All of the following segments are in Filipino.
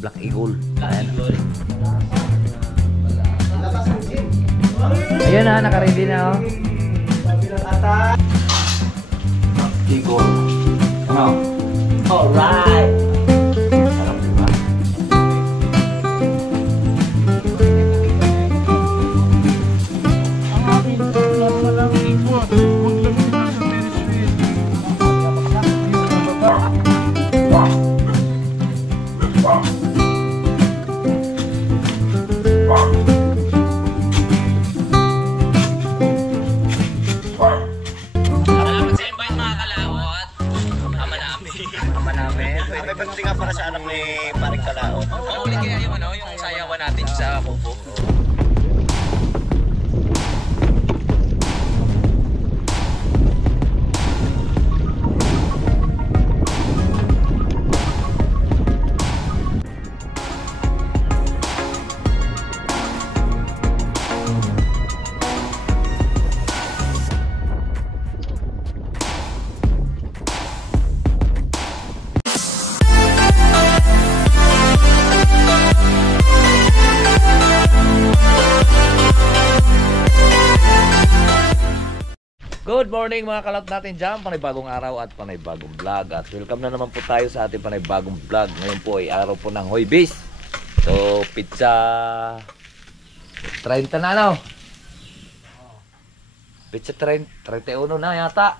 Black Eagle. Black Eagle. Ayun na, naka-ready na oh. Black Eagle. Ano? Alright. Sarap diba? Ang aking malang ikot. Huwag lang sa ministry. Salamat sa invite mga kalawot. Ama namin. Ama namin. May pagdating nga para sa anak ni Paring Kalaot. Uli kaya yung ano, yung sayawan natin sa kubo. Good morning mga kalab natin dyan, panibagong araw at panibagong vlog. At welcome na naman po tayo sa ating panibagong vlog. Ngayon po ay araw po ng Huwebes. So pizza 30 na ano? Pizza 31 na yata.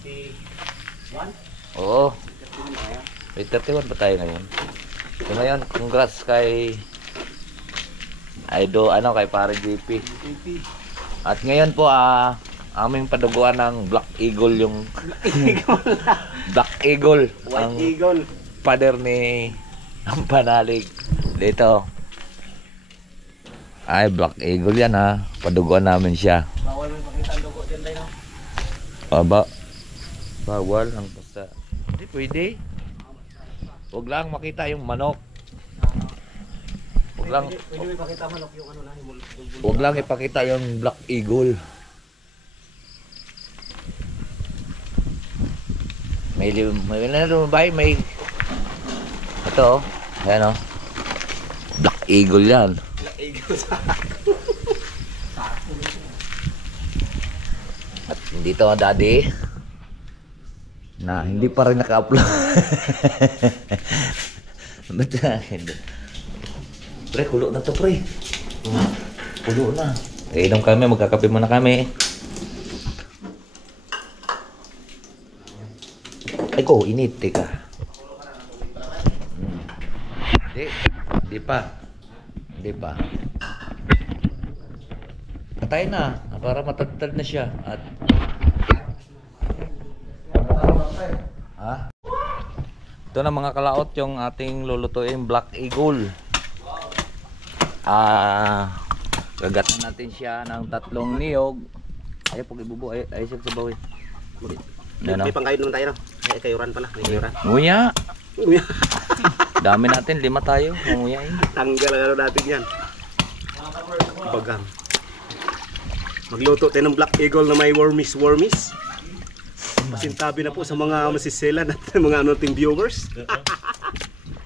31? Oo. May 31 ba tayo ngayon? So ngayon, congrats kay Idol, kay Paring JP. At ngayon po aming paduguan ng Black Eagle yung Black Eagle. White ang Eagle. pader ni ang panalig dito. Ay, Black Eagle yan ha. Paduguan namin siya. Bawal mo makita ang dugo dyan tayo. Aba. Bawal ang basta. Hindi pwede. Huwag lang makita yung manok. Huwag lang, Pwede mo ipakita manok yung ano lang. huwag lang ipakita yung Black Eagle. May may ito, ayan o. Black Eagle yan. Black Eagle sa At dito ang daddy na hindi pa rin naka-upload. Ba't hindi? Pre, kulo na to pre. Kulo na. Inom kami, magkakape muna kami. Ay ko, init, teka. Hindi pa. Hindi pa. Patay na, para matagtag na siya. At ha? Ito na mga kalaot yung ating lulutuin Black Eagle. Gagatan natin siya ng 3 niyog. Ay, pag ibubo, ay siya sa bawi. May pangkain naman tayo no? May kayuran pala. May kayuran. Nguya. Dami natin, 5 tayo. Nguyain. Tanggal ang ano natin yan. Bagang. Magluto tayo ng Black Eagle na may wormies. Pasintabi na po sa mga masiselan at mga ating viewers.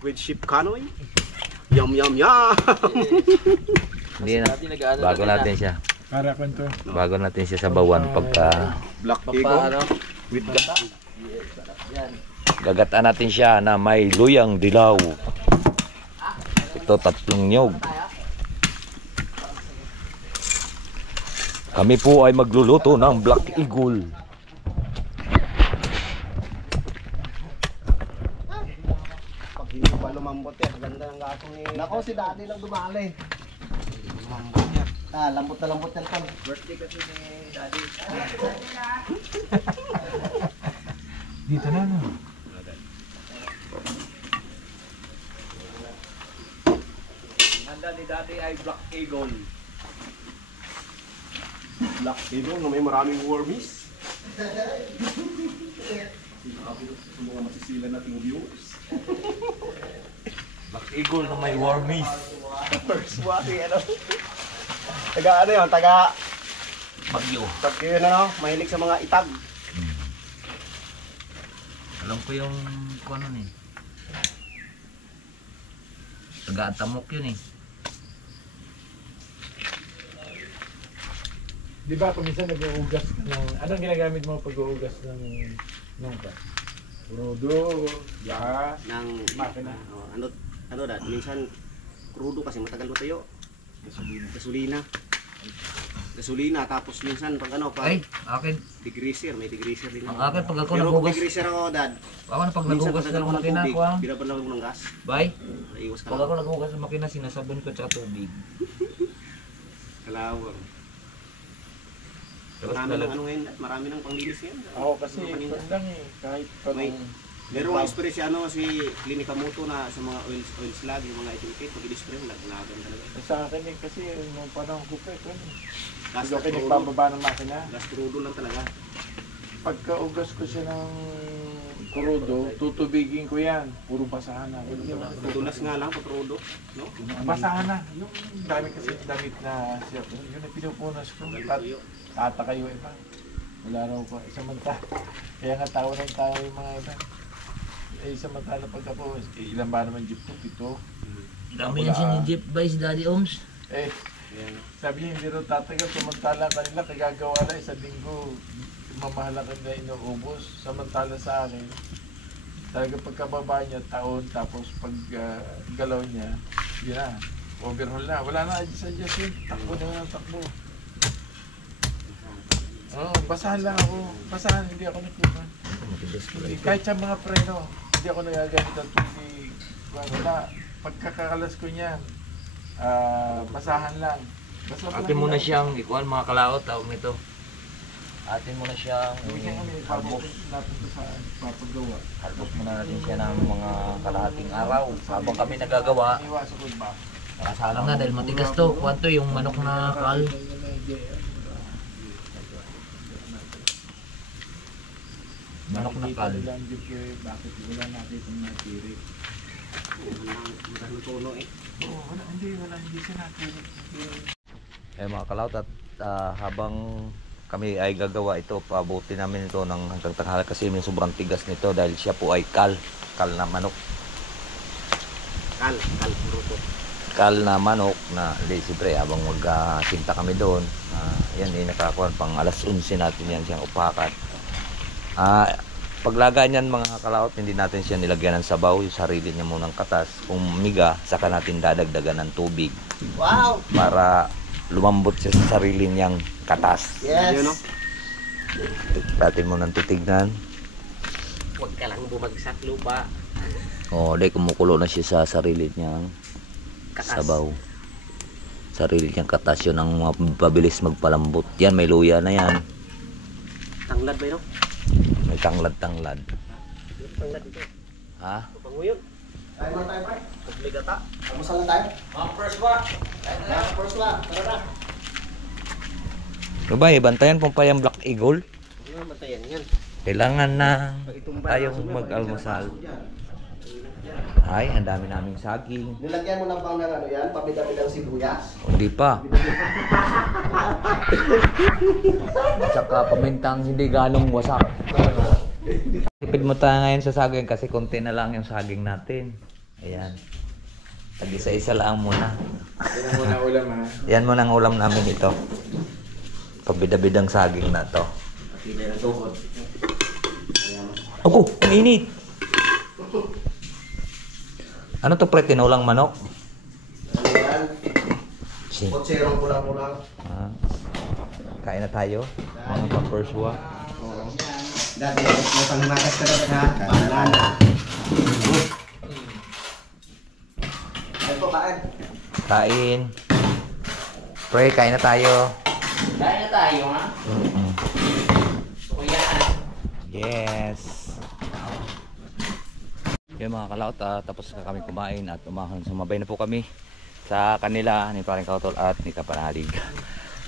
With ship canoe. Yum. Hindi na. Bago natin siya. Para kwento. Bago natin siya sa bawan pagka Black Eagle with gata. gagataan natin siya na may luyang dilaw. Ito 3 niyog. Kami po ay magluluto ng Black Eagle. Pag hindi pa lumambot yan, ganda ng gato ni... Nako, si daddy lang dumali. Lumambot yan. Lambot na lambot yan, Tom. Birthday kasi ni daddy. Dito na no. Handa ni daddy ay Black Eagle. Black Eagle na may maraming wormies. Sa mga masisila nating viewers. Black Eagle na may wormies. First one, taga ano yun, taga Bagyo. yun ano, mahilig sa mga itag. Alam ko yung kung ano ni. Taga-tamok yun eh. Di ba kung minsan nag-uugas ka ng... Anong ginagamit mo pag-uugas ng nangka? Rodo, Ng makina. Ano dad, minsan crudo kasi matagal matuyo. Gasolina, tapos minsan pag ano, pag Ay, akin. degreaser, may degreaser din. Ang akin pag ako Pero kung naghugas. degreaser ako dad, Ako na pag minsan naghugas patagal ng ko ng makina tubig, ko ah. binaban ako ng gas, Bay, naiwas ka pag lang. ako naghugas ng makina, sinasabon ko tsaka tubig. Kalawang. Tapos Marami ng lalag- ano ngayon, marami ng panglinis yan. Ako kasi ito lang eh, kahit pa May- nung... Merong spray si ano, si Clinica Muto na sa mga oil slag, yung mga itim-itim, pag i-spray, laglagan talaga. Sa akin eh, kasi nung panahon ko pa ito. Gas Hindi ako crudo, nagbababa ng makina. gas crudo lang talaga. Pagka-ugas ko siya ng krudo, tutubigin ko yan. Puro basahan na. Dulas nga lang, patrudo. No? Basahan na. Yung dami kasi damit na siya. Yun ang pinupunas ko. Tataka yung iba. Wala raw pa. Samantala. Kaya nga tawa ng tao yung mga iba. Eh, samantala pag ako, ilan ba naman jeep ko? 7. Dami yan sinijip ba si Daddy Oms? Eh, Yan. sabi niya, hindi raw tatagal. Samantala kanila, kagagawa na isang linggo. Mamahalakan na inuubos. Samantala sa akin, talaga pagkababa niya, taon, tapos pag galaw niya, yun na, overhaul na. Wala na, adjust yun. Takbo na ng takbo. Oo, basahan lang ako. Basahan, hindi ako nagkuhan. Hindi, kahit sa mga preno, hindi ako nagagamit ng tubig. Wala, pagkakakalas ko niyan, basahan lang. Basta Atin mo na siyang, ikuan mga kalaot, tawag nito. Atin mo na siyang Bigyan kami, halbos. natin ito sa papagawa. Halbos muna natin siya ng mga kalahating araw. Habang kami nagagawa, Iwasan ko ba? nakasalang na dahil matigas to. Kuwan to, yung manok na kal. Manok na kal. Bakit wala nakita ng natiri? Magandang tono eh. Oo, wala, hindi siya natiri. Eh mga kalaot at habang kami ay gagawa ito, pabuti namin ito ng hanggang tanghali kasi may sobrang tigas nito dahil siya po ay kal na manok. Kal, pruto. Kal na manok na siyempre habang magkinta kami doon, yan eh nakakuan pang alas 11 natin yan siyang upakat. Paglaga niyan mga kalaot, hindi natin siya nilagyan ng sabaw, yung sarili niya munang katas. Kung miga, saka natin dadagdagan ng tubig Wow! para lumambot siya sa sarili niyang katas. Yes! Yun, no? Natin mo nang titignan. Huwag ka lang bumagsak lupa. Dahil kumukulo na siya sa sarili niyang Katas. sabaw. Sarili niyang katas, yun ang mapabilis magpalambot. Yan, may luya na yan. Tanglad ba yun? May tanglad-tanglad. Tanglad ito. Ha? Panguyon. Tayo mo tayo, pre. Obligata. Kamusta lang tayo? First one. First one, tara na. Ano ba, ibantayan po pa yung Black Eagle? Ano matayan yan? Kailangan na tayong mag-almusal. Ay, ang dami naming saging. Nilagyan mo lang bang ng ano yan? Pabida-bidang sibuyas? Hindi pa. Tsaka pamintang hindi ganong wasak. Tipid mo tayo ngayon sa saging kasi konti na lang yung saging natin. Ayan. Tag-isa-isa lang muna. Yan ang muna ulam ha. Yan mo ng ulam namin ito. Pabida-bidang saging na to. Hindi na tuhod. Ako, ang init. Ano to pre, tinulang manok? Ano yan? Si. Kotserong pulang-pulang. Kain na tayo. Mga pa-perswa. Dati, may pangmakas ka dapat ha? Banana. Ay po, kain. Kain. Pre, kain na tayo. Kaya na tayo ha. Kuya. Yes. Yung mga kalaot, tapos na kami kumain at sumabay na po kami sa kanila ni Paring Kautol at ni Kapanalig.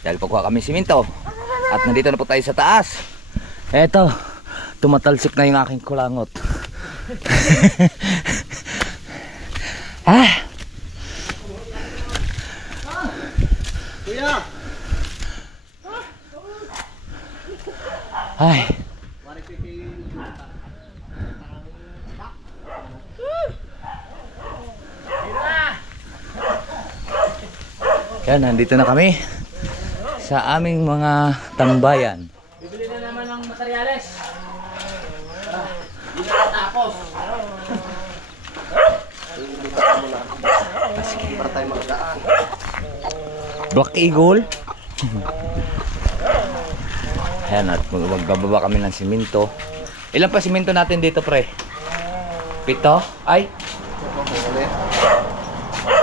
Dahil pagkuha kami siminto at nandito na po tayo sa taas. Eto, tumatalsik na yung aking kulangot. Kuya! Ay. Yan, nandito na kami sa aming mga tambayan. Bibili na naman ng materyales. Hindi na tapos. Para tayo magdaan. Black Eagle. Ayan, at magbababa kami ng simento. Ilan pa simento natin dito, pre? 7? Ay,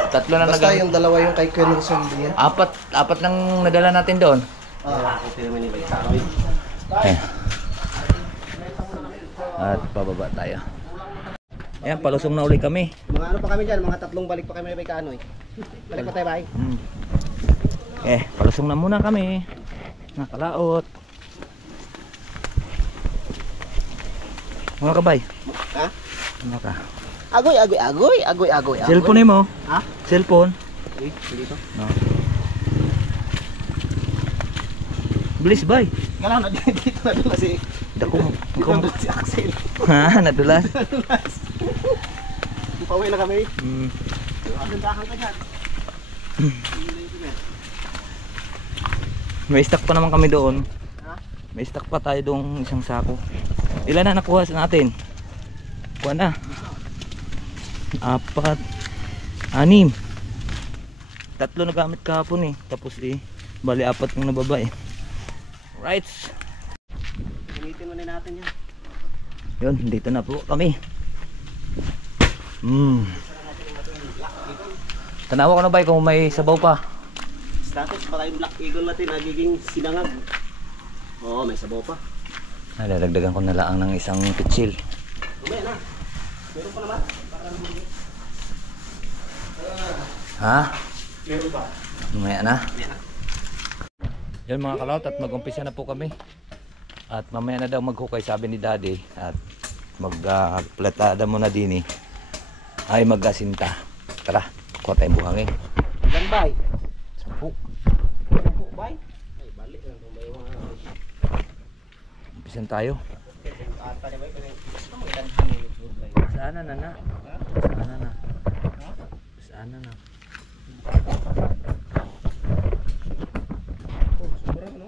3 na Basta nagamit. yung dalawa yung kay Kuya Nelson din yan. 4 nang nadala natin doon. Ito naman yung Karoy. Ayan. At pababa tayo. Ayan, palusong na uli kami. Mga ano pa kami dyan, mga 3 balik pa kami kay Kanoy. Balik pa tayo bay. Palusong na muna kami. Nakalaot. Mga kabay. Ha? Ano ka? Agoy. Cellphone mo? Ha? Cellphone? Uy, dito. No. Bilis bay. Kailangan na dito na doon si... Dako. Dito na si Axel. Ha, nadulas. Pauwi na kami. Gandahan ka dyan. May stock pa naman kami doon. Ha? May stock pa tayo doong isang sako. Ilan na nakuha natin? Kuha na. 4, 6. 3 na gamit kahapon eh. Tapos bali 4 yung nababa eh. Right. Gamitin mo na natin yan. Yun, dito na po kami. Tanawa ko na ba kung may sabaw pa? Status pa tayong Black Eagle natin, nagiging sinangag. Oo, may sabaw pa. Dadagdagan ko na lang ng isang pitsil. Umay na. Meron pa naman. Ha? Meron ba? Mamaya na. Yan mga kalaot, at mag-umpisa na po kami. At mamaya na daw maghukay, sabi ni Daddy. At magplatada muna din ay mag-asinta. Tara, kuha tayong buhangin. Ilan bay? 10. 10 bay? Ay, balik lang kung may mga... Umpisan tayo. Ata niya bay, kasi... Saan na na? Saan na? Saan na? Oh, sobrang ano?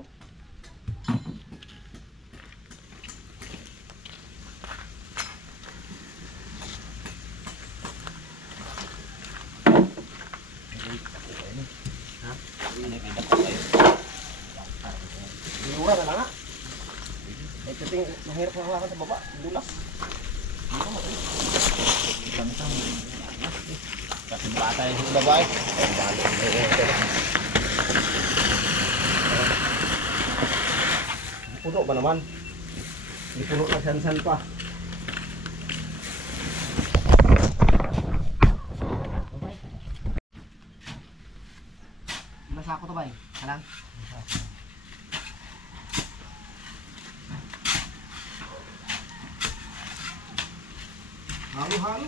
Mura na nga. Eh, kasi mahirap na hawakan sa baba. Dulas. Kasi bata yung sa baba eh. Puno ba naman? May puno na sansan pa. Masako to ba eh? Halang? Halo-halo.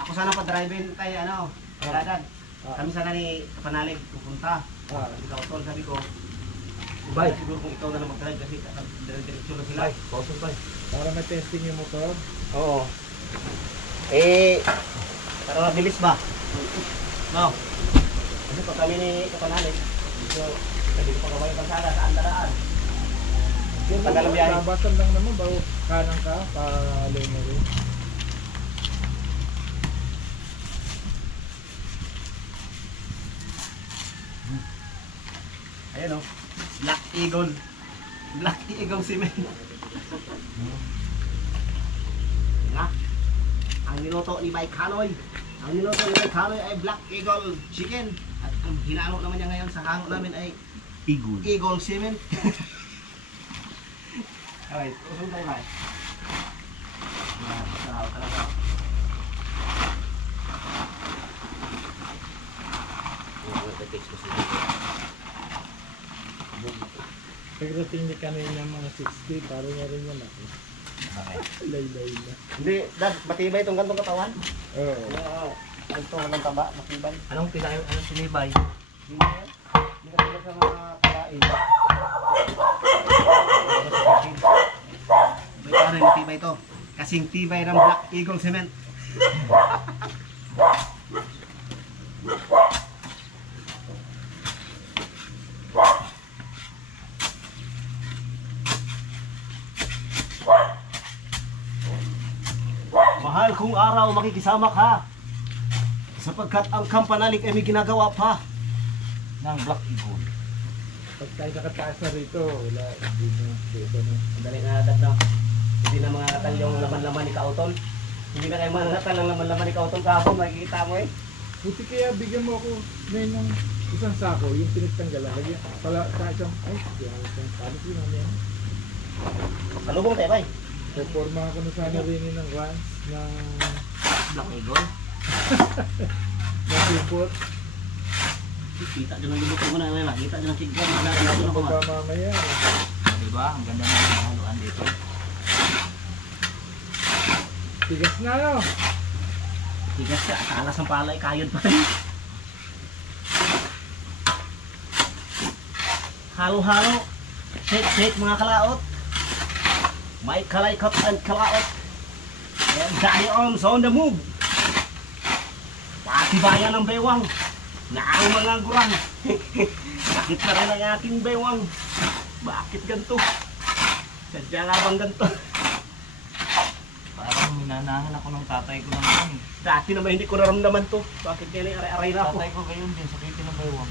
Ako sana pa-drive-in tayo, ano, Dadan. Kami sana ni Kapanalig pupunta. Ikaw tol, sabi ko. Bay. Siguro kung ikaw na lang mag-drive kasi dire-diretso na sila. Pausok bay. Para may testing yung motor. Oo. Eh, para mabilis ba? No. Kasi pag kami ni Kapanalig, so, sabi ko pa kaway yung kalsada sa andaraan. Tagal ang biyahe. Labasan lang naman, bago kanan ka, pa-lane rin. Ayan o. Black Eagle. Black Eagle cement. Nga. Ang niluto ni Bay Kanoy. Ang niluto ni Bay Kanoy ay Black Eagle chicken. At ang hinalo naman niya ngayon sa hango namin ay Eagle cement. Okay, usong tayo Bay. Sarap talaga. Pagdating ni kanina mga 60, parang nga rin yan ako. Laylay na. Hindi, Dad, matibay itong gantong katawan. Oo. Ganito, walang taba, matibay. Anong sinibay? Hindi yan. Hindi ka sila sa mga kalain. Bay Kanoy, matibay ito. Kasing tibay ng Black Eagle cement. Mahal kong araw, makikisama ka. Sapagkat ang kampanalik ay may ginagawa pa. Ng Black Eagle. Pag tayo nakataas na rito, wala, hindi na, dito na. Sandali na daw. Hindi na mga katal yung laman-laman ni Kautol. Hindi na kayo mga katal ang laman-laman ni Kautol kahapon, makikita mo eh. Buti kaya bigyan mo ako ngayon ng isang sako, yung pinagtanggalan. Lagyan, pala, sa isang, ay, isang palit yun namin yan. Salubong tayo, bay. Performa ako na sana rin ng runs, ng Black Eagle? support. Kita dyan ang lubot mo na, may makita dyan ang kigyan. Malaki na Ano ito pa ba mamaya? Diba? Ang ganda ng mga haluan dito. Tigas na, no? Tigas ka, sa alas ng palay, kayod pa rin. Halo-halo. Shake mga kalaot. May kalaykot and kalaot. And Dion's on the move. Patibayan ng bewang. Na ang mga gurang. Bakit na rin ang ating bewang? Bakit ganito? Sadya nga bang ganito? Parang minanahan ako ng tatay ko naman. Dati naman hindi ko naramdaman to. Bakit kaya aray-aray na ako? Tatay ko gayon din, sakitin ng baywang.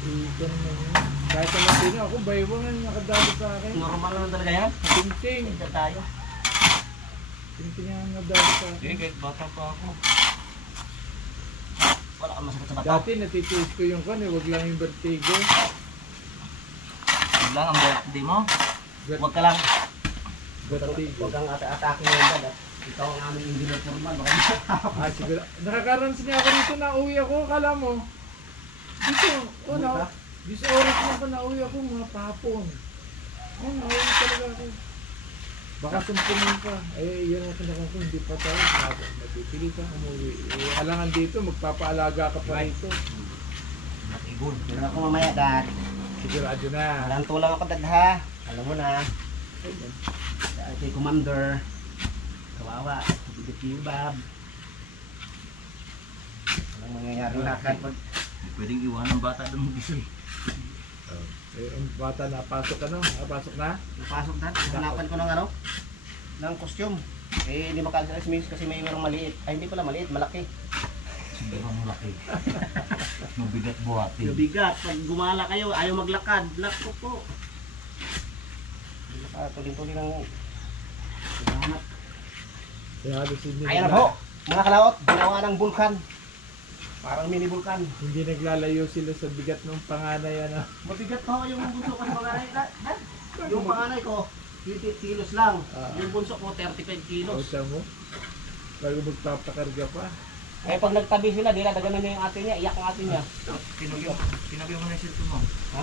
Ito naman yun. Kahit naman din ako, baywang ang nakadalo sa akin. Normal naman talaga yan. Ting-ting. Ito tayo. Ting-ting ang nadalo sa Hindi, akin. kahit bata pa ako. Wala kang masakit sa bato. Dati natitiis ko yung kan, wag lang yung vertigo. Yun lang ang birthday mo. Huwag ka lang. Vertigo. Huwag kang atake mo yung dad. Ikaw ang aming engineer formal. Baka hindi. Ah, siguro. Nakakaranas niya ako dito, nauwi ako, kala mo. Dito, oh, na, this oras na ako nauwi ako, mga papon. Oh, nauwi talaga ako. Baka sumpunin pa. Eh, yan ako na kung hindi pa tayo. Matipili ka, umuwi. Eh, alangan dito, magpapaalaga ka pa rito. Black Eagle. Meron ako mamaya dad. Sigurado na. Walang tulang ako dad ha. Alam mo na. Dahil kay Commander. Kawawa. Bigit yung bab. Walang mangyayaring lakad pag Hindi pwedeng iwan ng bata doon mag-isa eh. Eh, ang bata na, pasok ka no? Ah, pasok na? ipasok dad. Hanapan ko ng ano? Ng costume. Eh, hindi makaalis minutes kasi may merong maliit. Ay, hindi pala maliit, malaki. Sobrang laki. Mabigat buhati. Mabigat. Pag gumala kayo, ayaw maglakad. Lako po. Tuling-tuling ng hanap. Kaya halos hindi Ayan na po, mga kalaot, ginawa ng vulkan. Parang mini vulkan. Hindi naglalayo sila sa bigat ng panganay ano. Mabigat ko yung bunso ko sa panganay. Yung panganay ko, 20 kilos lang. Yung bunso ko, 35 kilos. Kauta mo? Bago magpapakarga pa. Eh pag nagtabi sila, dinadaganan niya yung ate niya, iyak ang ate niya. Kinagyan mo na yung cellphone mo. Ha?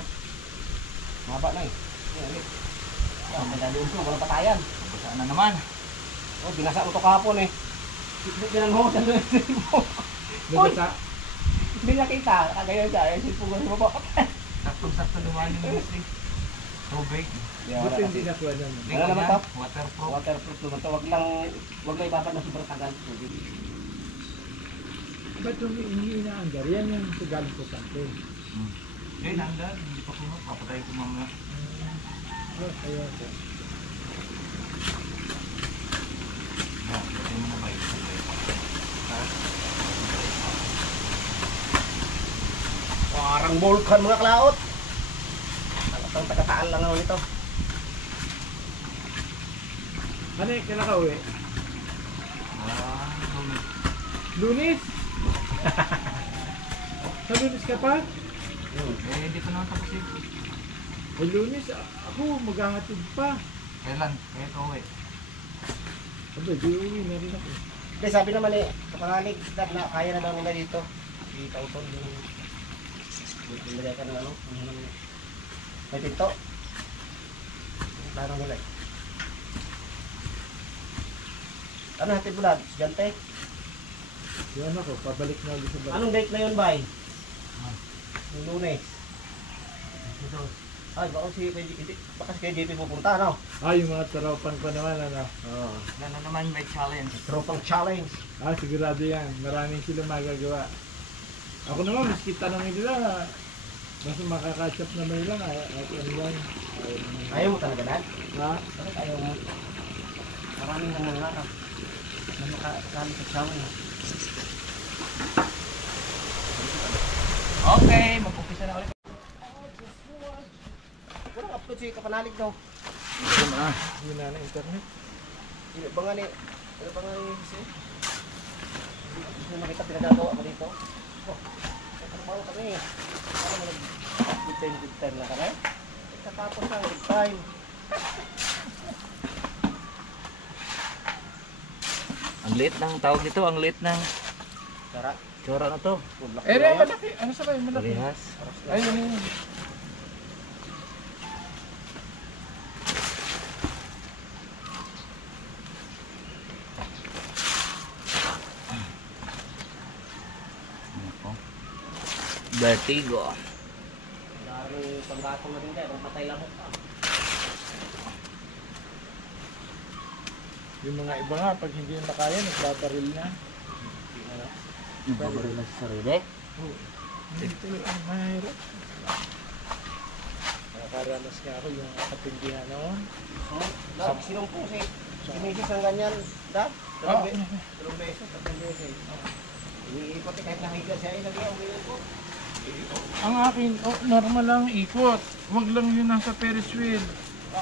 Maba na eh. Yan ulit. Yan, madaliin ko, walang patayan. Saan na naman? Oh, binasa mo to kahapon eh. Binanghot ang mo. Nabasa? Hindi nakita, kagayon siya, yung silpungan mo po. Saktong-sakto lumanin mo kasi. Tubig. Buti hindi nakuha naman. Ano naman to? Waterproof. Waterproof naman to, wag lang ibabad na sobrang tagal. Ba't yung inaandar? Yan yung sa galing ko sa akin. Eh, nandad. Hindi pa puno. Papatay ko mamaya. Oh, kaya ko. Pwede mo na ba ito? Parang vulkan mga klaot. Talagang tagataan lang naman ito. Ano yung kinakauwi? Lunis? Sa Lunis ka pa? Eh, hindi pa naman tapos yun. Eh, Lunis, ako maghahatid pa. Kailan? Kaya ito eh. Aba, di uwi na rin ako. Hindi, sabi naman eh, sa pangalig, na kaya na daw nila dito. Di tautol yung... Nilagay ka ng ano? May pinto. Plano nila eh. Ano hatid mo lahat? Estudyante? Yan ako, pabalik na ulit sa bahay. Anong date na yun, bay? Yung Lunes. Ay, baka si kay JP pupunta, ano? Ah, yung mga tarapan pa naman, ano? Oo. Yan na naman may challenge. Tropang challenge. Ah, sigurado yan. Maraming sila magagawa. Ako naman, miski tanongin nila, basta makakatch up naman nila, at ano yan. Ayaw mo talaga, Dad? Ha? Bakit ayaw mo? Maraming nangangarap. makakalit sa amin. Okay, mag-umpisa na ulit. Walang upload si Kapanalig daw. Hindi na na internet. Ano ba nga ni Jose? Hindi mo nakita pinagagawa ko dito. Oh, trabaho kami. Para mo good time na kami. Katapos ng good time. Ang liit ng tawag dito, ang liit ng Tara. tsura na to. Eh, rin, malaki. Ano sa kayo? Malaki. Parehas. Ay, yun. Vertigo. Dari panggatong na din kayo. Patay lamok ka. Yung mga iba nga, pag hindi na kaya, nagbabaril na. Nagbabaril na sa sarili. Hindi talaga, mahirap. Nakakaranas nga ako yung katindihan noon. Dahil sinumpo si Mrs. ng ganyan. Dahil? Oh, Dalawang beses. Tatlong beses. Iikot eh. Kahit nakahiga siya ay lagi ang ganyan po. ang akin, normal lang ikot. Huwag lang yun nasa Ferris wheel.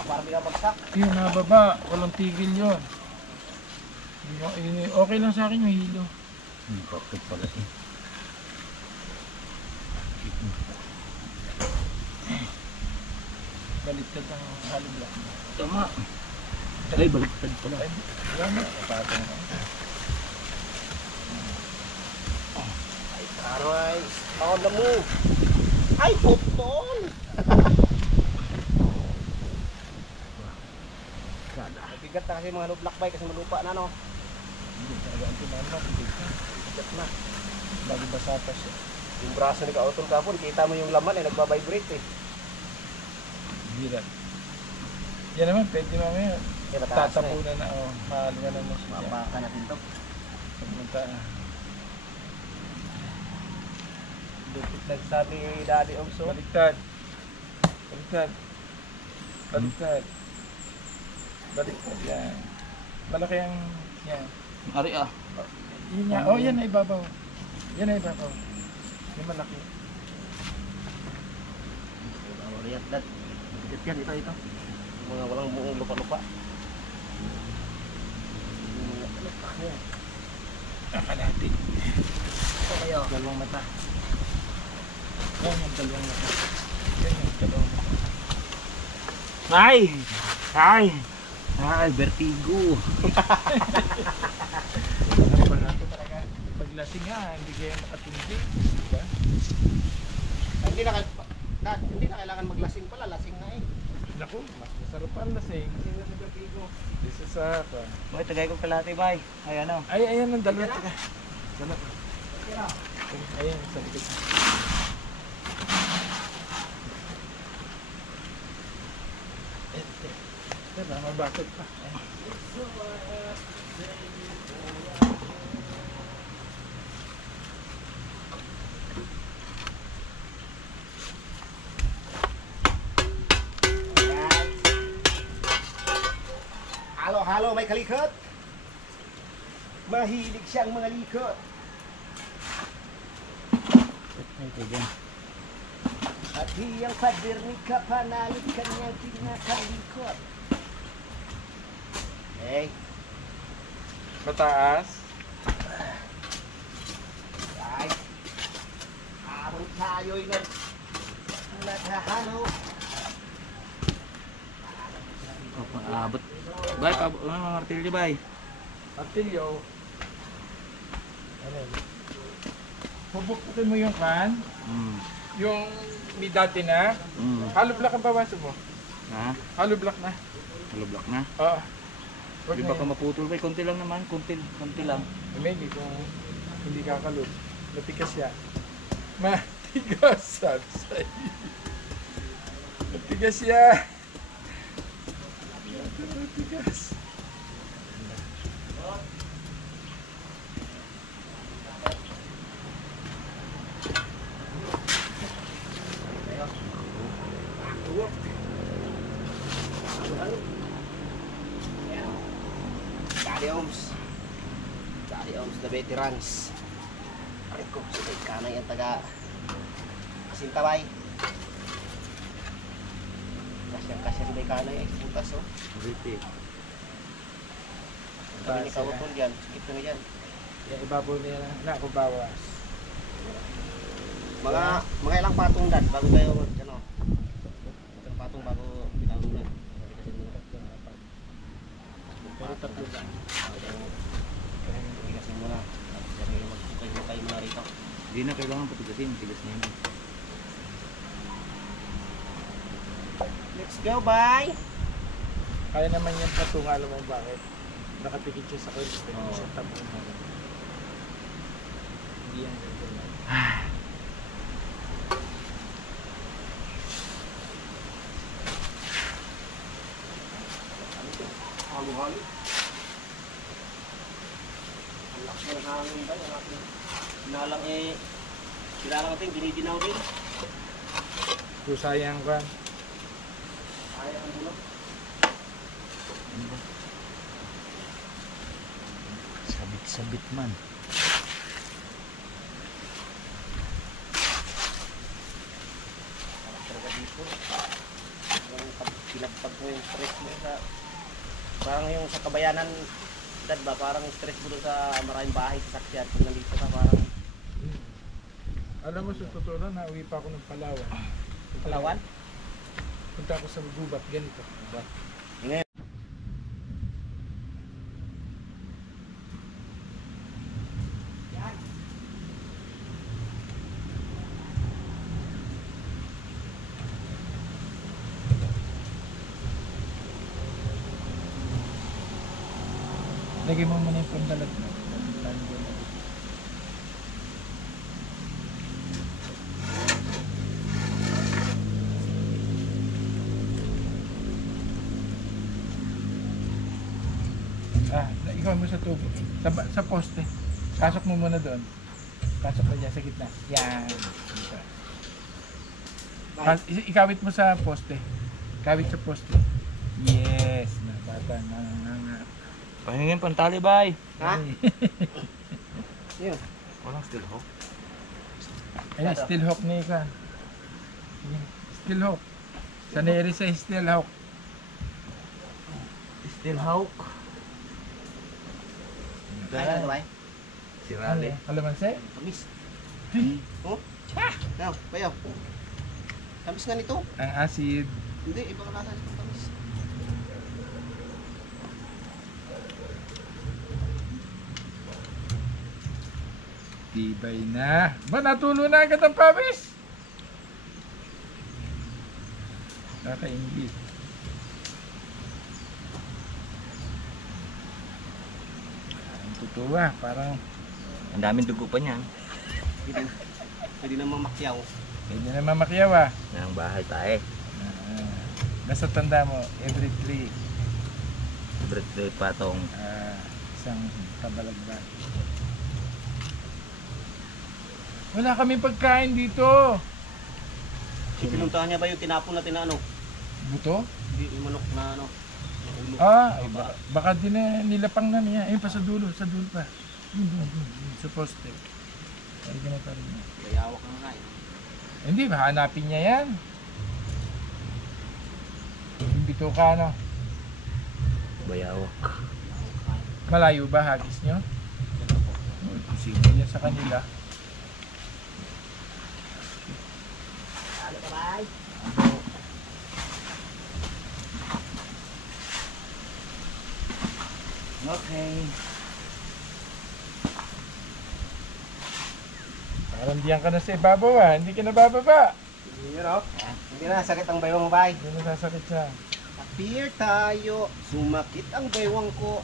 Parang binabagsak. Yun, nababa. Walang tigil yun. Okay lang sa akin yung hilo. Perfect pala eh. Baliktad ang halibla. Tama. Ay, baliktad pala. Ay, wala na. Patong na. Aray, tawag na mo. Ay, putol! Mabigat na kasi mga lublakbay kasi malupa na, no? Hindi talaga ang tumama. Mabigat na. Bago basa pa siya. Yung braso ni Kautol kapon, kita mo yung laman eh, nagbabibrate eh. Hirap. Yan naman, pwede mamaya. Kaya mataas na eh. Tatapunan na. Oh, mahaluan na siya. Mapaka natin to. Pagmunta na. Dukit nagsabi Daddy Omso. Baliktad. Baliktad. Baliktad. Baliktad. Yan. Malaki ang... Yan. Ari ah. Yun yan. Oh, yan na ibabaw. Yan na ibabaw. Yung malaki. Riyat dad. Bigat yan, ito. Mga walang buong lupa-lupa. Mga lupa yan. Nakalati. Ito kayo. Dalawang mata. Yan yung dalawang mata. Yan yung dalawang mata. Ay! Ay! Ay, vertigo. Ano pa natin talaga? Paglasing nga, hindi kayo makatindi. Diba? Hindi na kailangan maglasing pala, lasing na eh. Naku, mas masarap ang lasing. Lasing na sa vertigo. Isa sa ako. Boy, tagay ko kalati, bay. Ay, ano? Ay, ayan ang dalawa. Taga. Dalawa. Ayan, sa likod. Diba, may bakit pa. Ayan. Halo, may kalikot. Mahilig siyang mga likot. Ay, kaya. At hiyang pader ni Kapanalig kanyang kinakalikot. Hey, Mataas. ay. Abot tayo'y naghahalo. Paabot. Bay, paabot. Ano mga martilyo, bay? Martilyo. Ano yun? Pupukutin mo yung kan. Yung may dati na. Hollow block ang bawasan mo. Ha? Hollow block na. Hollow block na. Oo. Wag Di na ba ka yun. maputol, bay? Konti lang naman. Konti lang. Maybe kung hindi kakalog. Matigas yan. Matigas, sabi sa'yo. Matigas yan. Matigas. Daddy Oms. Ayaw sa veterans. Aray ko, sa kanay ang taga Kasintaway. Kasyang may kanay ay putas oh. Repeat. Kami ni Kawutol yan, skip na yan. Yung ibabaw niya na ako bawas. Mga ilang patong dad bago kayo ano. Ilang patong bago bitawin na. Pero tatlo lang. Tigasin mo na. Sabi mo magkukay mo na rito. Hindi na kailangan patigasin, tigas na yun. Let's go, bye! Kaya naman yan patunga, alam mo bakit? Nakatikit siya sa coil spring, Oo. siya tabo mo. Hindi yan ganito lang. Halo-halo. Ang laki ng hangin ba? Ang laki. Sinalang sinalang natin, giniginaw din. Kung sayang ka, Ayaw ang bulok. Sabit-sabit man. Talaga dito. Pinagpag mo yung stress mo sa... Parang yung sa kabayanan, dad ba? Parang stress mo doon sa maraming bahay sa saksyan. Pag nandito ka parang... alam mo sa totoo lang, nauwi pa ako ng Palawan. Palawan? Punta ako sa gubat, ganito. Ngayon. Lagay mo muna yung pandalag mo. Ikaw mo sa tubo. Sa poste. Pasok mo muna doon. Pasok mo dyan sa gitna. Yan. Dito. Ikawit mo sa poste. Kawit sa poste. Yes. Nabata na. Pahingin pantali, bay. Ha? Yun. Walang still hook. Ayan, steel hook ni Ikan. Steel hook. Saneri sa steel hook. Still hook. Ay, ano ba? Si Raleigh. Alamanse? Tamis. Oh? Now, bayaw. Tamis nga nito. Ang acid. Hindi, ibang lasa nito tamis. Tibay na. Ba, natulo na agad ang pawis. Kakaingit. Ang tutuwa, parang Ang daming dugo pa niyan. Pwede namang makyaw. hindi na mamakyaw ah. Nang bahay tayo. Basta tanda mo, every 3, Birthday patong. isang kabalagba. Wala kami pagkain dito. Pinuntahan niya ba yung tinapon natin na ano? Buto? Hindi, yung manok na ano? na ulo. Baka din na nilapang na niya. Ayun pa sa dulo pa. Dun, sa poste. Ay, ganito rin. Bayawak na nga eh. Hindi, mahanapin niya yan. Yung bito ka, no? Bayawak. Malayo ba hagis nyo? Posible yan sa kanila. Ano ka ba? Okay. Parang diyan ka na sa ibabaw ah. Hindi ka nabababa. Yun o. Hindi na, sakit ang baywang bay. Hindi na sasakit siya. Appear tayo. Sumakit ang baywang ko.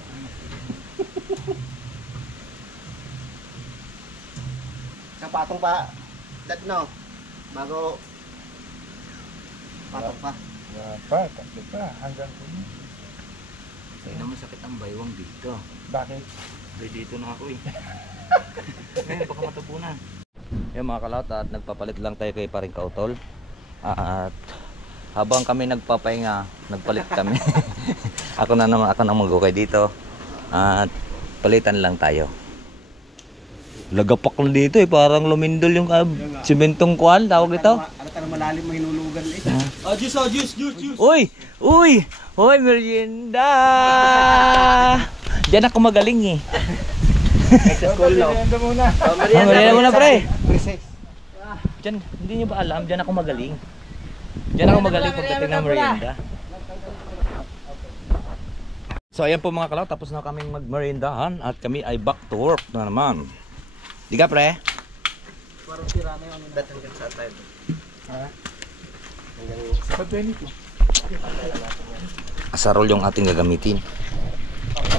Sa patong pa. Dad no. Bago. Patong pa. Wala pa, tatlo pa. Hanggang kanya. Sa'yo naman sakit ang baywang dito. Bakit? Dahil dito na ako eh. Ngayon, baka matapunan. Yung mga kalawat at nagpapalit lang tayo kay paring Kautol. At habang kami nagpapahinga, nagpalit kami. ako na mag-okay dito. At palitan lang tayo. Lagapak lang dito eh. Parang lumindol yung simentong kuhan. Tawag ito. Ano ka na malalim mo hinulugan eh. Juice. Uy! Uy! Uy, merienda! Diyan ako magaling eh. Sa school no. muna. Merienda muna pre. Recess. Diyan, hindi niyo ba alam? Diyan ako magaling. Diyan ako magaling pagdating ng merienda. So ayan po mga kalaw, tapos na kaming magmeriendahan at kami ay back to work na naman. Di ka pre? Parang tira na yung dat hanggang sa tayo. Ha? Hanggang Sa 22. Asarol yung ating gagamitin.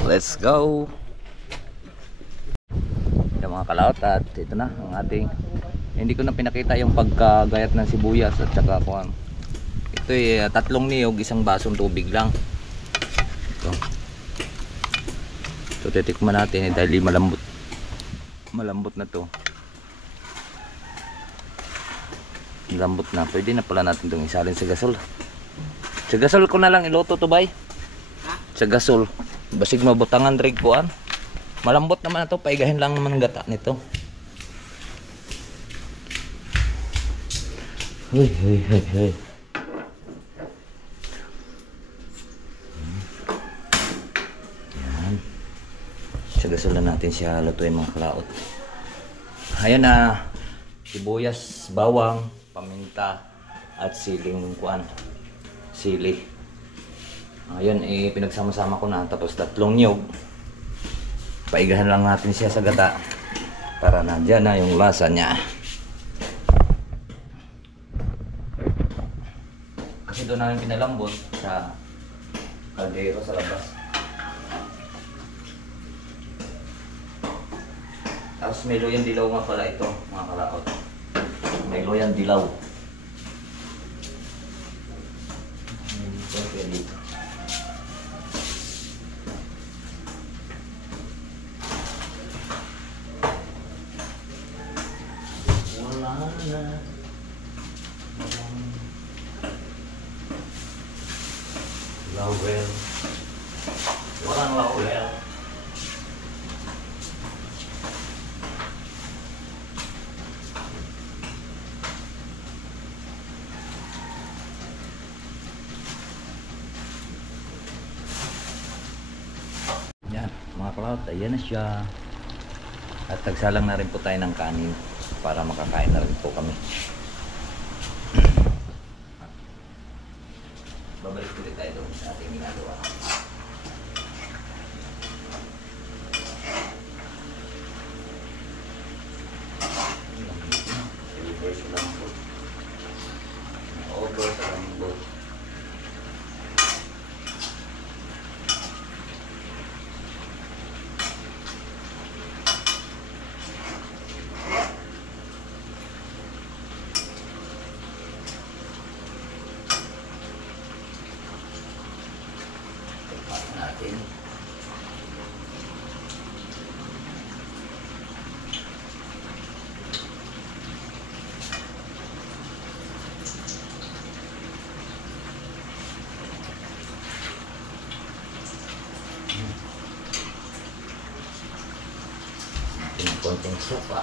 Let's go! Yung mga kalaot at ito na ang ating, hindi ko na pinakita yung pagkagayat ng sibuyas at saka kuhan. Ito ay 3 niyog, 1 basong tubig lang. Ito. So titikman natin dahil malambot na to. Malambot na, pwede na pala natin itong isalin sa gasol. Sa gasol ko na lang iluto to bay. Sa gasol, basig mabutangan rig kuan. Malambot naman na to, paigahin lang naman ang gata nito. Hey. Sagasul na natin siya lutuin mga kalaot. Ayun na, sibuyas, bawang, paminta at siling kuan, sili. Ayun, pinagsama-sama ko na, tapos 3 niyog. Paigahan lang natin siya sa gata para nandiyan na yung lasa niya. Kasi doon namin pinalambot sa kaldero sa labas. Tapos may loyang dilaw nga pala ito, mga kalaot. May loyang dilaw. Ito dito. Wala na. Laurel. Walang laurel. Ayan na siya. At tagsalang na rin po tayo ng kanin para makakain na rin po kami. Babalik ulit tayo doon sa ating ginagawa. Over sa lambot. Over sa lambot. Natin. Yung konting suka.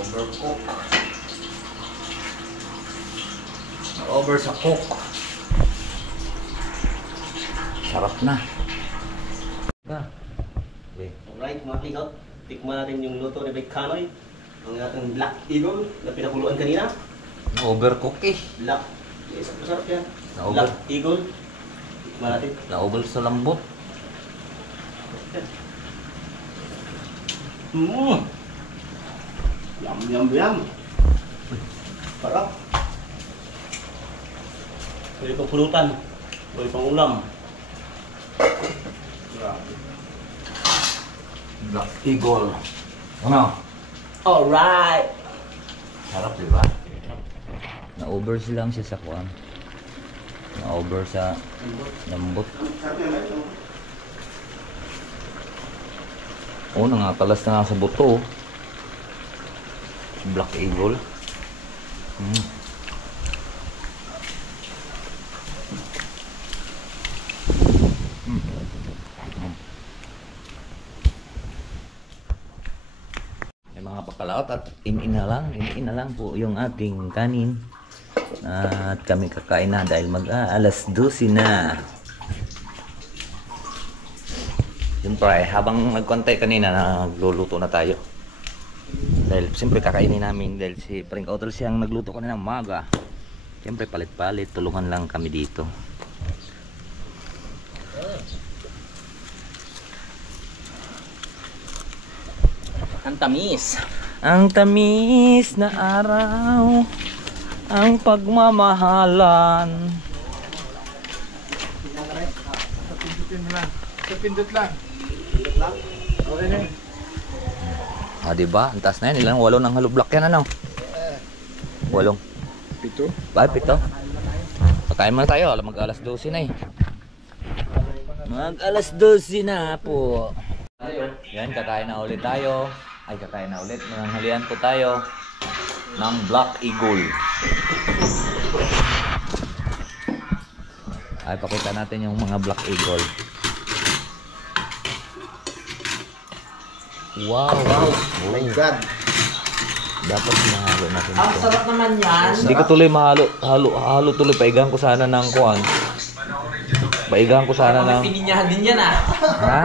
Overcook. Over sa cook. Sarap na. Okay. Alright mga kikaw, tikman natin yung luto ni Bake Kanoy. Ang ating Black Eagle na pinakuluan kanina. Overcook eh. Black. Yes, masarap yan. Na-over. Black Eagle. Tikman natin. Na-over sa lambot. Yum. Sarap. Pwede pang pulutan. Pwede pang ulam. Black Eagle. Ano? Alright! Sarap, di ba? Na-over lang siya sa kuwan. Na-over sa lambot. Oo, nangatalas na nga sa buto. Oh. Black Eagle. May mga pakalaot at iniina lang po yung ating kanin. At kami kakain na dahil alas 12 na. Siyempre, habang nagkontay kanina, nagluluto na tayo. Dahil siyempre kakainin namin dahil si Pring Otol siyang nagluto kanina ng umaga. Siyempre palit-palit, tulungan lang kami dito. Ang tamis. Ang tamis na araw, ang pagmamahalan. Pindutin mo lang. Sa pindot lang. Okay na yun. Ah, diba? Ang taas na yan. Ilang 8 ng halublock yan, ano? 8. 7. Ba, 7. Pagkain muna tayo. Mag-alas 12 na eh. Mag-alas 12 na po. Yan, kakain na ulit tayo. Ay, kakain na ulit. Nanghalian po tayo ng Black Eagle. Ay, pakita natin yung mga Black Eagle. Wow! Oh my God! Dapat mahalo natin Ang ito. sarap naman yan. Hindi ko tuloy halo tuloy. Paigahan ko sana ng kuwan. Paigahan ko sana ng... Pininyahan din yan ah. Ha?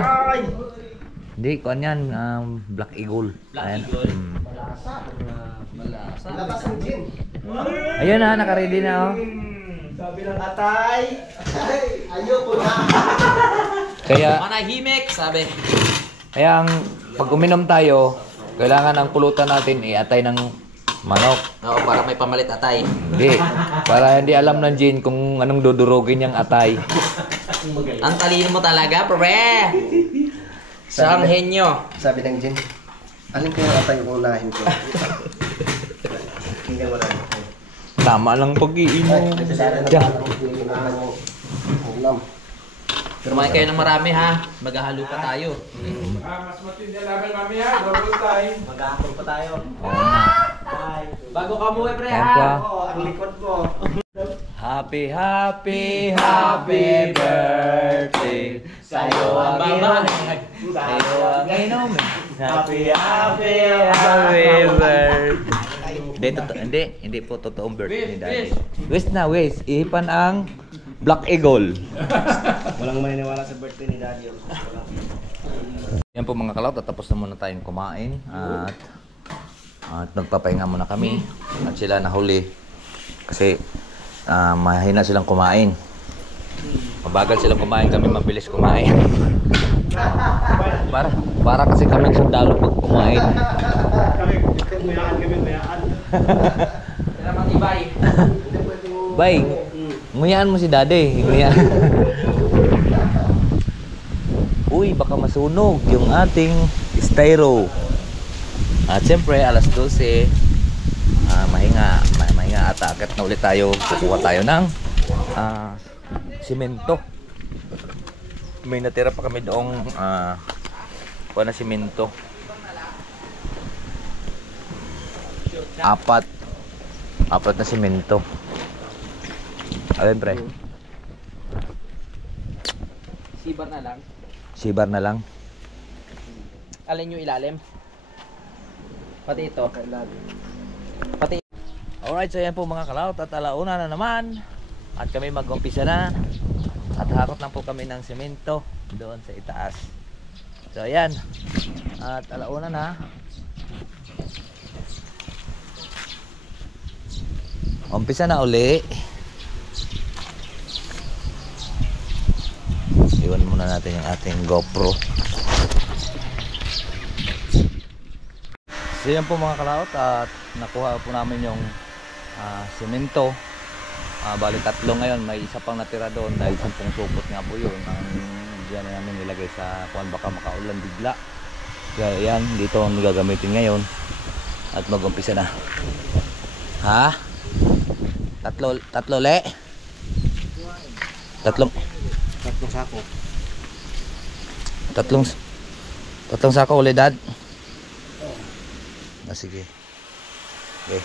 Hindi, kuwan yan. Black Eagle. Black Ayan. Eagle. Malasa. Labas ang gin! Ayun na, nakaready na oh. Sabi ng atay! Ayoko na! Kaya Manahimik, sabi. ang pag uminom tayo, kailangan ang pulutan natin iatay ng manok. Oo, para may pamalit atay. Hindi. Para hindi alam ng gin kung anong dudurugin yung atay. Ang talino mo talaga, pre. Sa henyo. Sabi ng gin, alin ko yung atay yung unahin ko? Hindi mo lang. Tama lang pag-iinom. Diyan. Ulam. Kumain kayo ng marami ha. Maghahalo pa tayo. Mas matindi laban mamaya. Double time. Mag-aapon pa tayo. Oo na. Bye. Bago ka umuwi, pre Yan po. ha. Oo, ang likod mo. Happy, happy, happy birthday. Sa'yo ang Babay. Sa'yo ang inumin. Happy, happy, Happy birthday. Hindi po totoong birthday ni Daddy. Wish na, wish. Ihipan ang Black Eagle. Walang maniniwala sa birthday ni Daddy. Yan po mga kalawt, tapos na muna tayong kumain at nagpapahinga muna kami at sila nahuli kasi mahina silang kumain. Mabagal silang kumain, kami mabilis kumain. Para kasi kami sundalo pag kumain. Kaya matibay. Bay, nguyaan mo si Daddy. Nguyaan. Uy, baka masunog yung ating styro. At siyempre, alas 12, mahinga at agad na ulit tayo. Kukuha tayo ng simento. May natira pa kami doong kuha na simento. Apat na simento. Alin pre? Sibar na lang. Sibar na lang. Alin yung ilalim? Pati ito. Pati. Alright, so yan po mga kalawt at alauna na naman. At kami mag-umpisa na. At hakot lang po kami ng semento doon sa itaas. So ayan. At alauna na. Umpisa na uli. Iwan muna natin yung ating GoPro. So yan po mga kalawt at nakuha po namin yung semento Bali 3 ngayon, may isa pang natira doon dahil 10 supot nga po yun ang diyan namin nilagay sa kuwan, baka makaulan bigla. Kaya yan, dito ang gagamitin ngayon at mag-umpisa na. Ha? Tatlo le? Tatlong sako. Tatlong sako ulit, Dad? Sige. Okay.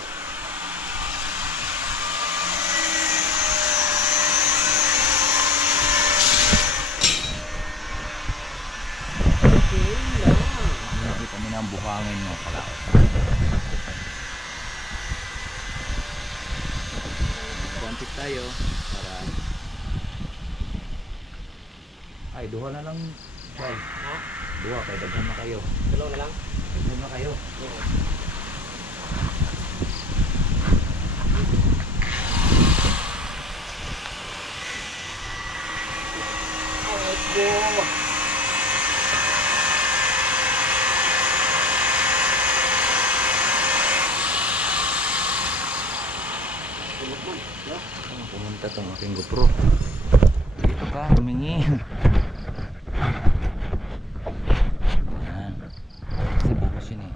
Hindi kami ng buhangin mo pala. Kuantik tayo para ay duha na lang. Ay, Ha? duha kay daghan na kayo. Dalawa na lang. Daghan na kayo. Oo. Let's go. Pumunta tong aking GoPro. Dito ka, humingi. Yan. Kasi bukas yun eh.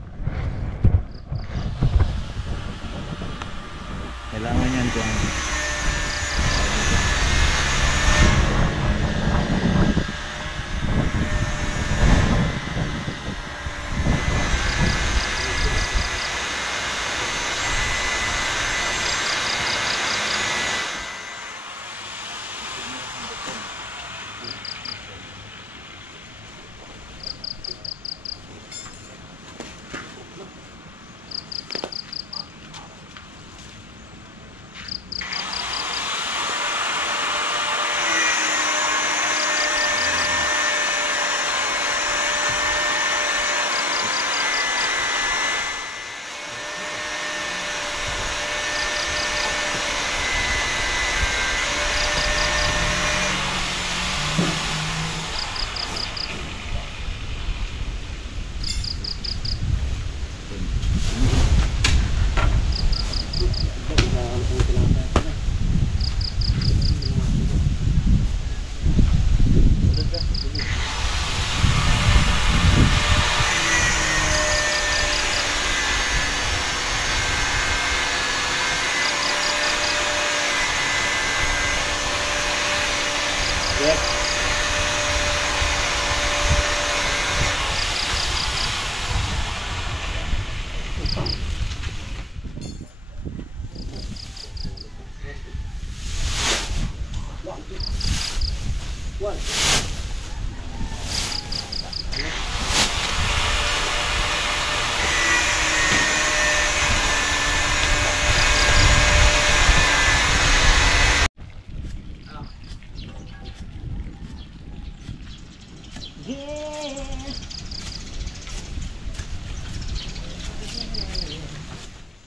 Kailangan yan kung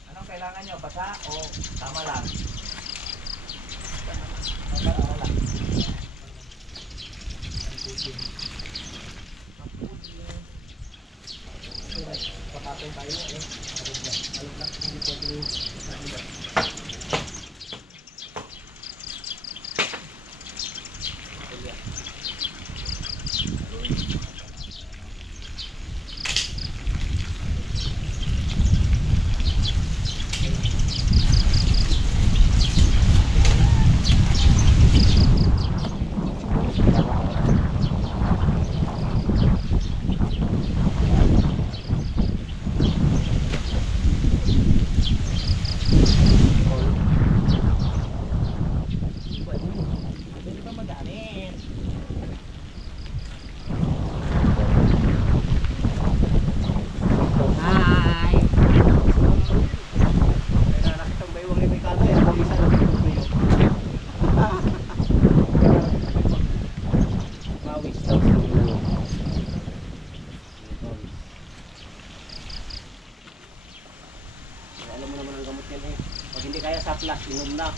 anong kailangan nyo? Basa o tama lang? Tama lang. Patapin tayo. Alam mo naman ang gamot yan eh. Pag hindi kaya saplas, inom na.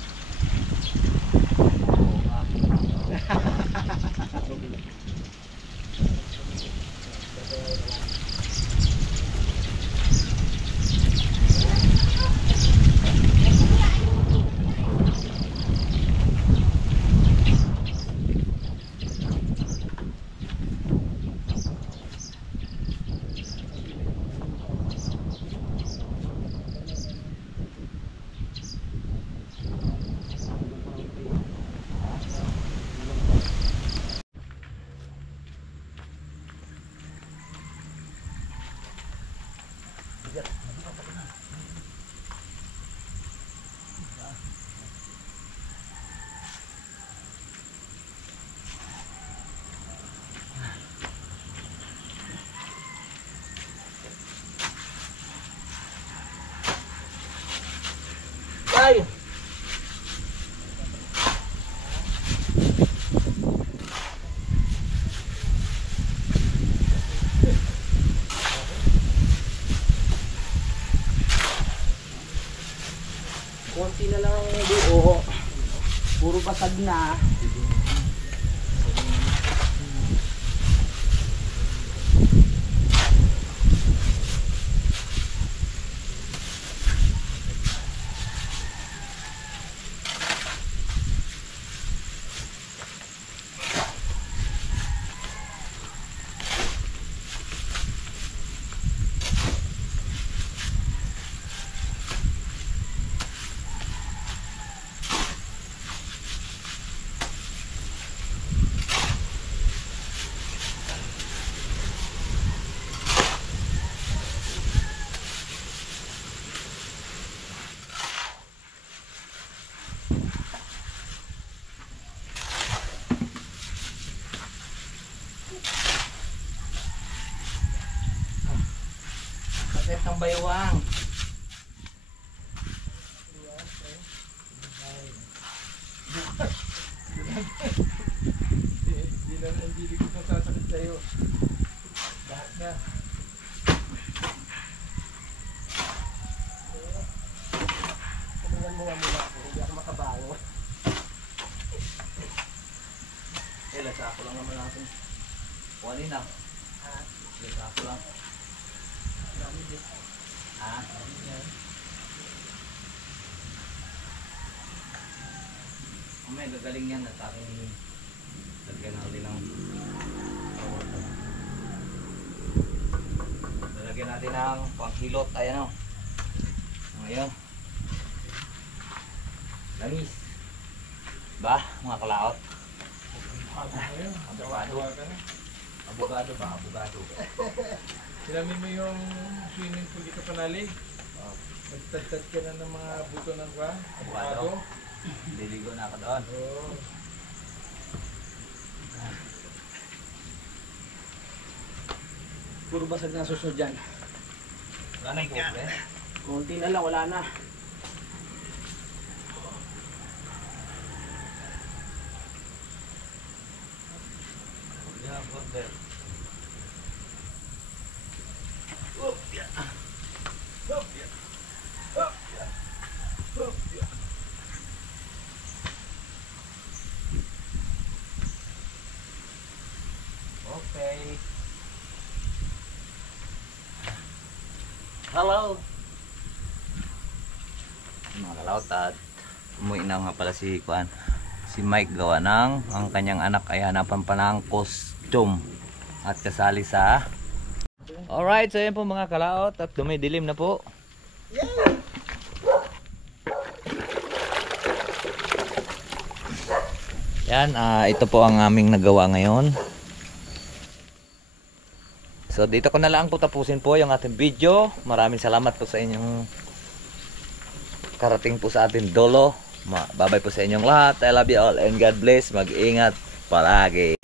tayo. Konti na lang ang buo. Puro basag na. Sakit ng baywang. Hindi likod na sasakit sa'yo. Lahat na. Tingnan mo nga muna ako. Hindi ako makabango. Lasa ako lang naman natin. Kuhanin na. Lasa ako lang. Ha? May gagaling yan at aking lagyan natin ng lalagyan natin ng panghilot. Ayan o. Ngayon. Langis. Ba mga kalaot? Abogado. Abogado ba? Abogado. Sinamin mo yung swimming pool dito Panali. Magtagtad ka na ng mga buto ng kwa. Abogado. Diligo na ako doon. Oo. Puro basag na susunod dyan. Wala na yung problem. Konti na lang, wala na. Wala na problem. Okay. Hello. Mga kalaot at umuwi na nga pala si Kuan. Si Mike gawa ng ang kanyang anak ay hanapan pa ng costume at kasali sa. Alright, so yan po mga kalaot at dumidilim na po. Yan, ito po ang aming nagawa ngayon. So dito ko na lang po tapusin po yung ating video. Maraming salamat po sa inyong karating po sa ating dolo. Bye-bye po sa inyong lahat. I love you all and God bless. Mag-ingat palagi.